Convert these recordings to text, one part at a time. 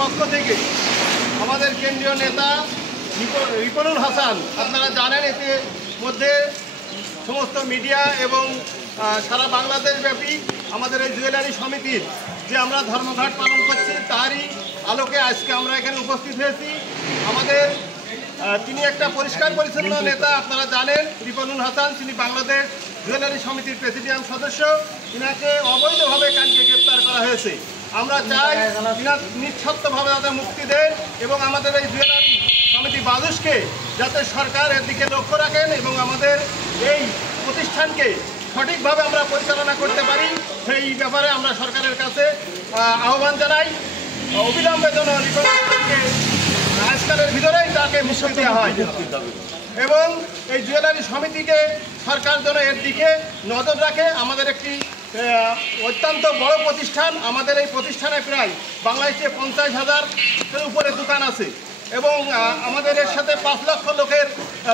পক্ষ থেকে আমাদের কেন্দ্রীয় নেতা রিপনুল হাসান, আপনারা জানেন, এতে মধ্যে সমস্ত মিডিয়া এবং সারা বাংলাদেশ ব্যাপী আমাদের এই জুয়েলারি সমিতির যে আমরা ধর্মঘট পালন করছি তারই আলোকে আজকে আমরা এখানে উপস্থিত হয়েছি। আমাদের তিনি একটা পরিষ্কার পরিচ্ছন্ন নেতা, আপনারা জানেন রিপনুল হাসান, তিনি বাংলাদেশ জুয়েলারি সমিতির প্রেসিডিয়াম সদস্য। তিনাকে অবৈধভাবে কালকে গ্রেপ্তার করা হয়েছে। আমরা চাই তিনার নিঃশর্তভাবে তাদের মুক্তি দেন এবং আমাদের এই জুয়েলারি সমিতি বাদুশকে যাতে সরকার এর দিকে লক্ষ্য রাখেন এবং আমাদের এই প্রতিষ্ঠানকে সঠিকভাবে আমরা পরিচালনা করতে পারি, সেই ব্যাপারে আমরা সরকারের কাছে আহ্বান জানাই। অবিলম্বে যেন রিপনকে আজকালের ভিতরেই তাকে মুক্তি দেওয়া হয় এবং এই জুয়েলারি সমিতিকে সরকার যেন এর দিকে নজর রাখে। আমাদের একটি অত্যন্ত বড় প্রতিষ্ঠান, আমাদের এই প্রতিষ্ঠানে প্রায় বাংলাদেশে 50,000-এর উপরে দোকান আছে এবং আমাদের এর সাথে 5 লক্ষ লোকের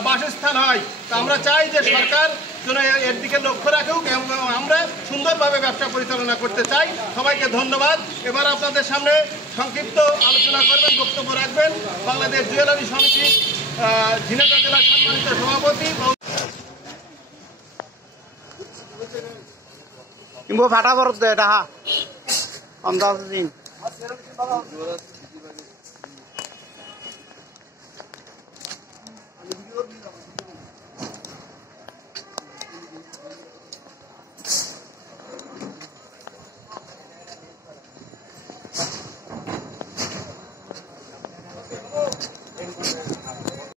বাসস্থান হয়। তা আমরা চাই যে সরকার যেন এর দিকে লক্ষ্য রাখুক এবং আমরা সুন্দরভাবে ব্যবসা পরিচালনা করতে চাই। সবাইকে ধন্যবাদ। এবার আপনাদের সামনে সংক্ষিপ্ত আলোচনা করবেন, বক্তব্য রাখবেন বাংলাদেশ জুয়েলারি সমিতির ঝিনাইদহ জেলার সম্মানিত সভাপতি। ফাটা বরফ দে এটা হা